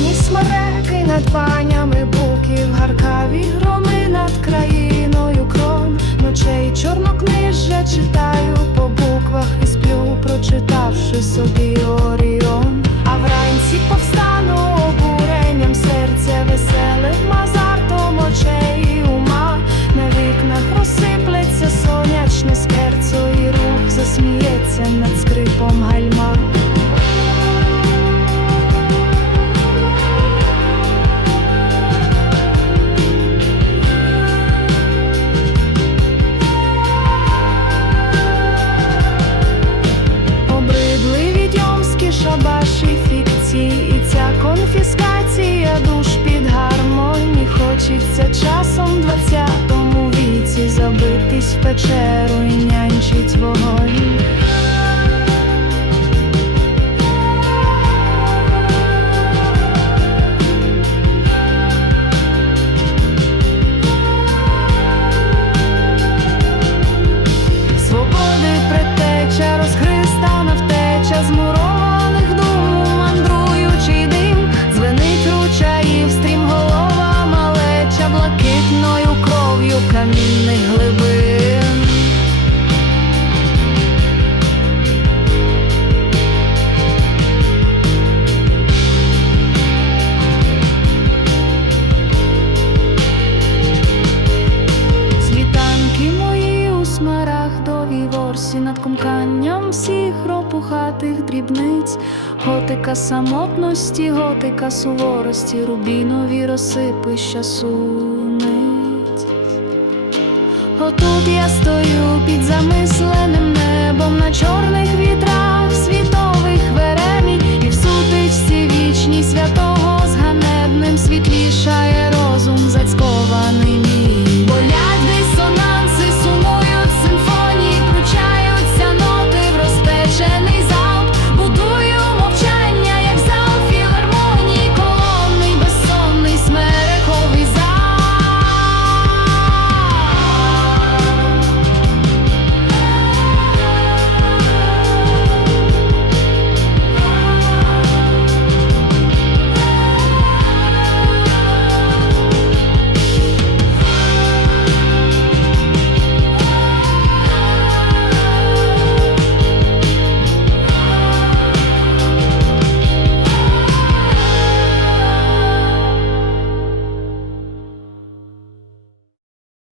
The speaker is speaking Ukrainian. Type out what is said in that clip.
Нічні смереки над банями буків, гаркаві громи над країною крон ночей чорнокнижжя читаю по буквах і сплю, прочитавши собі. Печеру і нянчить вогонь. Смарагдовій над кумканням всіх ропухатих дрібниць, готика самотності, готика суворості, рубінові розсипи щасунить. Отут я стою під замисленим небом на чорних вітрах